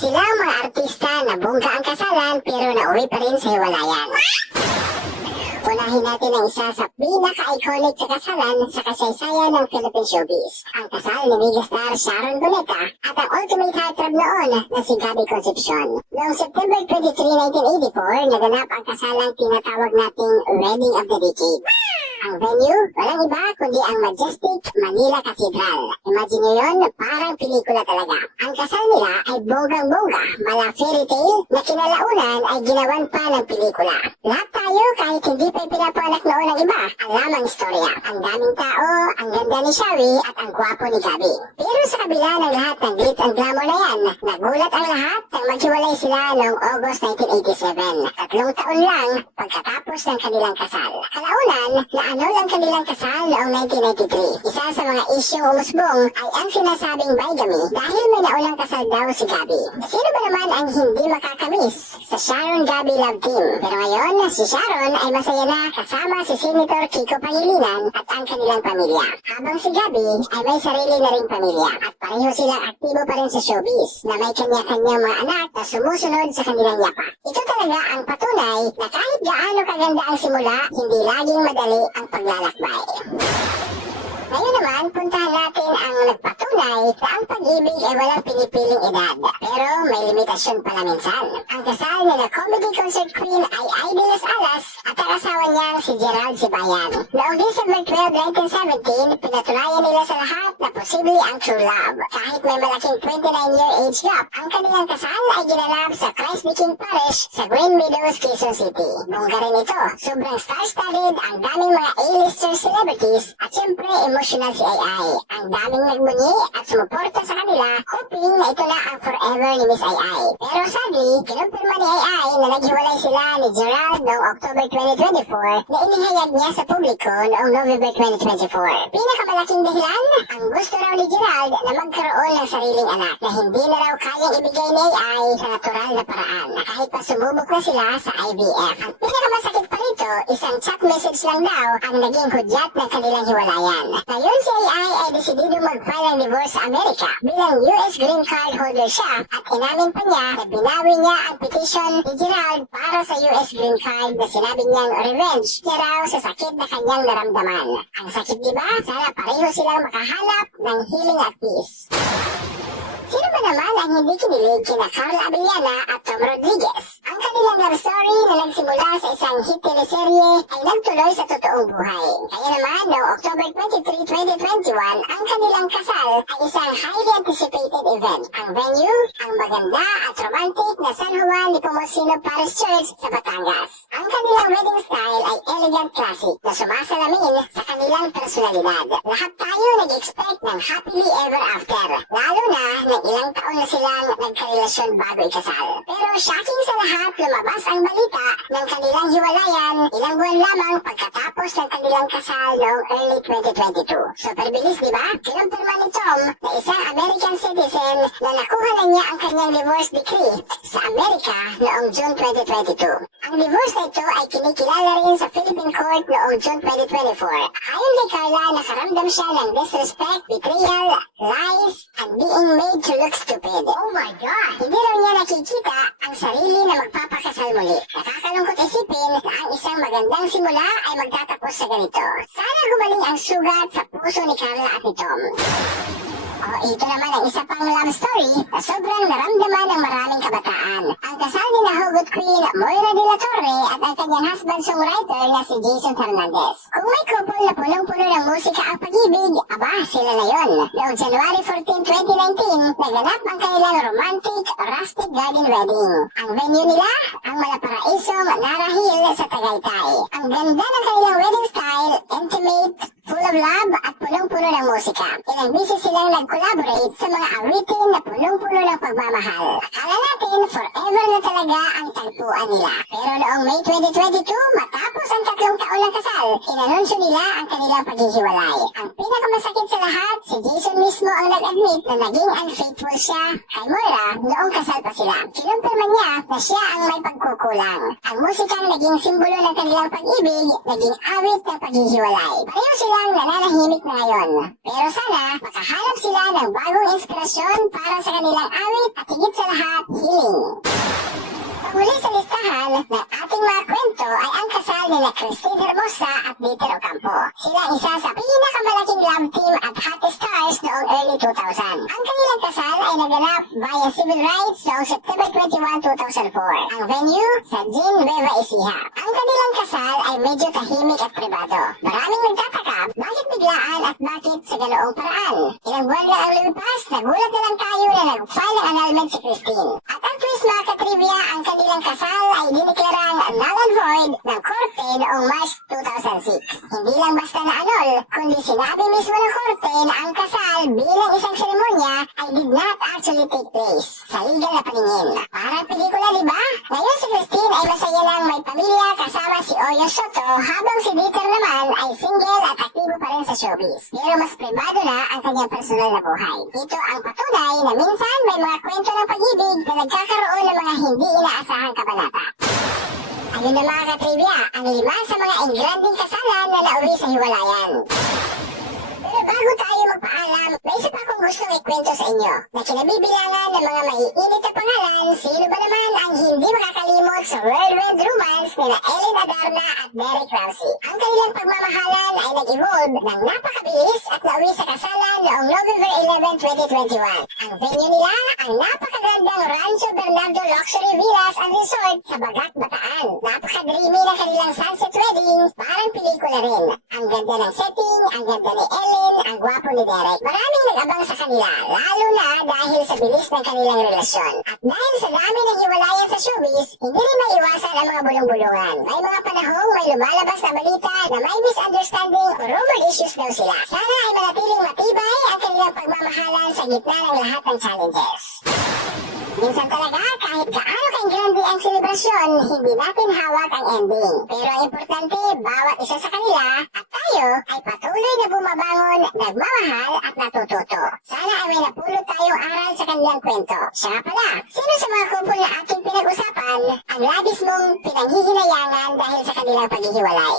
Sila ang mga artista na bongga ang kasalan pero nauwi pa rin sa hiwalayan. Unahin natin ang isa sa pinaka-iconic sa kasalan sa kasaysayan ng Philippine showbiz. Ang kasal ni megastar Sharon Cuneta at ang ultimate heartthrob noon na si Gabby Concepcion. Noong September 23, 1984, naganap ang kasalang tinatawag nating Wedding of the Decade. Ang venue, walang iba kundi ang majestic Manila Cathedral. Imagine nyo yun, parang pelikula talaga. Ang kasal nila ay bonggang-bongga, mala fairy tale na kinalaunan ay ginawan pa ng pelikula. Lahat tayo, kahit hindi pa pinapanak noon ng iba, alam ang istorya. Ang daming tao, ang ganda ni Shari at ang gwapo ni Gabby. Pero sa kabila ng lahat ng glitz and glamour na yan, nagulat ang lahat nang maghiwalay sila noong August 1987. 3 taon lang pagkatapos ng kanilang kasal. Kalaunan, naanol ang kanilang kasal noong 1993. Isa sa mga isyong umusbong ay ang sinasabing bigamy dahil may naulang kasal daw si Gabby. Sino ba naman ang hindi makakamiss sa Sharon Gabby love team? Pero ngayon, si Sharon ay masaya na kasama si Senator Kiko Pangilinan at ang kanilang pamilya. Habang si Gabby ay may sarili na ring pamilya at pareho silang aktibo pa rin sa showbiz na may kanya-kanyang mga anak na sumusunod sa kanilang yapa. Ito talaga ang patunay na kahit gaano kaganda ang simula, hindi laging madali ang paglalakbay. Ngayon naman, puntahan natin ang nagpatunay na ang pag-ibig ay walang pinipiling edad. Pero may limitasyon pala minsan. Ang kasal na comedy concert queen ay Aideles Alas at ang asawa niyang si Gerald Sibayan. Noong December 12, 1917, pinatunayan nila sa lahat na posible ang true love. Kahit may malaking 29-year age gap, ang kanilang kasal ay ginanap sa Christ the King Parish sa Green Meadows, Quezon City. Bongga rin ito. Sobrang star-studded, ang daming mga A-lister celebrities at syempre emotional si Ai. Ang daming nagbunyi at sumuporta sa kanila, hoping na ito na ang forever ni Miss Ai. Pero sadly, kinumpirma ni Ai na naghiwalay sila ni Gerald noong October 2024 na inihayag niya sa publiko noong November 2024. Pinakamalaking dahilan, ang gusto raw ni Gerald na magkaroon ng sariling anak na hindi na raw kayang ibigay ni Ai sa natural na paraan kahit pa sumubok na sila sa IVF. Ang pinakamasakit pa rito, isang chat message lang daw ang naging hudyat ng kanilang hiwalayan. Ngayon si Ai ay desidido mag-file ng divorce sa Amerika bilang US green card holder siya at inamin pa niya na binawi niya ang petition ni Gerald para sa US green card na sinabi niyang revenge niya raw sa sakit na kanyang naramdaman. Ang sakit diba? Sana pareho silang makahanap ng healing at peace. Sino ba naman ang hindi kinilig kina Carla Abellana at Tom Rodriguez? Ang kanilang love story na nagsimula sa isang hit teleserye ay nagtuloy sa totoong buhay. Kaya naman, noong October 23, 2021, ang kanilang kasal ay isang highly anticipated event. Ang venue, ang maganda at romantic na San Juan de Pomocino Parish Church sa Batangas. Ang kanilang wedding style ay elegant classic na sumasalamin sa kanilang personalidad. Lahat tayo nag-expect ng happily ever after, lalo na ilang taon na silang nagkarelasyon bago ikasal. Pero shocking sa lahat, lumabas ang balita ng kanilang hiwalayan ilang buwan lamang pagkatapos ng kanilang kasal noong early 2022. Super bilis, di ba? Kinumpirma ni Tom na isang American citizen na nakuha na niya ang kanyang divorce decree sa Amerika noong June 2022. Ang divorce na ito ay kinikilala rin sa Philippine Court noong June 2024. Ayon kay Carla, nakaramdam siya ng disrespect, betrayal, lies, and being made to look stupid. Oh my God! Hindi raw niya nakikita ang sarili na magpapakasal muli. Nakakalungkot isipin na ang isang magandang simula ay magtatapos sa ganito. Sana gumaling ang sugat sa puso ni Carla at ni Tom. Ito naman ang isa pang love story na sobrang naramdaman ng maraming kabataan. Ang kasal ni na Hugot Queen Moira de la Torre at ang kanyang husband-songwriter na si Jason Fernandez. Kung may couple na punong-puno ng musika ang pag-ibig, aba, sila na yon. Noong January 14, 2019, naganap ang kanilang romantic rustic garden wedding. Ang venue nila, ang Malaparaisong Nara Hill sa Tagaytay. Ang ganda ng kanilang wedding style, intimate, full of love at punong-puno ng musika. Ilang beses silang nag-collaborate sa mga awitin na punong-puno ng pagmamahal. Akala natin forever na talaga ang tagpuan nila. Pero noong May 2022, matapos Matapos ang 3 taon ng kasal, inanunsyo nila ang kanilang paghihiwalay. Ang pinakamasakit sa lahat, si Jason mismo ang nag-admit na naging unfaithful siya kay Moira noong kasal pa sila. Kinumpirma niya na siya ang may pagkukulang. Ang musikang naging simbolo ng kanilang pag-ibig, naging awit ng paghihiwalay. Pareho silang nananahimik na ngayon. Pero sana, makahanap sila ng bagong inspirasyon para sa kanilang awit at higit sa lahat, healing. Huli sa listahan ng ating mga kwento ay ang kasal nila Christine Hermosa at Dieter Ocampo. Sila ang isa sa pinakamalaking love team at hottest stars noong early 2000. Ang kanilang kasal ay naganap via civil rights noong September 21, 2004. Ang venue sa Jean Nueva Ecija. Ang kanilang kasal ay medyo tahimik at pribado. Maraming nagtataka bakit biglaan at bakit sa ganoong paraan. Ilang buwan na ang lumipas, nagulat na lang tayo na nag-file ng annulment si Christine. At ang twist mga katrivia, ang kanilang kasal ay diniklarang null and void ng korte noong March 2006. Hindi lang basta na-annul, kundi sinabi mismo ng korte na ang kasal bilang isang seremonya ay did not actually take place sa legal na paningin. Parang pelikula, di ba? Ngayon si Christine ay masaya lang may pamilya kasama si Oyo Soto, habang si Dieter naman ay single at aktibo pa rin sa showbiz. Pero mas privado na ang kanyang personal na buhay. Ito ang patunay na minsan may mga kwento ng pag-ibig na nagkakaroon ng mga hindi inaasahang kabanata. Ayun na mga katrivia, ang 5 sa mga engranding kasalan na nauwi sa hiwalayan. Pero bago tayo magpaalam, may isa pa akong gustong ikwento sa inyo na kinabibilangan ng mga maiinit na pangalan. Sino ba naman ang hindi makakalimot sa whirlwind romance nila Ellen Adarna at Derek Ramsey? Ang kanilang pagmamahalan ay nag-evolve ng napakabilis at nauwi sa kasalan noong November 11, 2021. Ang venue nila, ang napakagandang Rancho Bernardo Luxury Villas and Resort sa Bagat, Bataan. Napaka-dreamy ng kanilang sunset wedding, parang pelikula rin. Ang ganda ng setting, ang ganda ni Ellen, ang gwapo ni Derek. Maraming nag-abang sa kanila, lalo na dahil sa bilis ng kanilang relasyon. At dahil sa dami ng hiwalayan sa showbiz, hindi rin maiwasan ang mga bulong-bulungan. May mga panahong may lumalabas na balita na may misunderstanding o rumor issues daw sila. Sana ay manatiling matibay ang kanilang pagmamahalan sa gitna ng lahat ng challenges. Minsan talaga, kahit gaano ka-engrande ang selebrasyon, hindi natin hawak ang ending. Pero ang importante, bawat isa sa kanila at tayo ay patuloy na bumabangon, nagmamahal at natututo. Sana ay may napulot tayong aral sa kanilang kwento. Siya nga pala, sino sa mga couple na ating pinag-usapan ang labis mong pinanghihinayangan dahil sa kanilang paghihiwalay?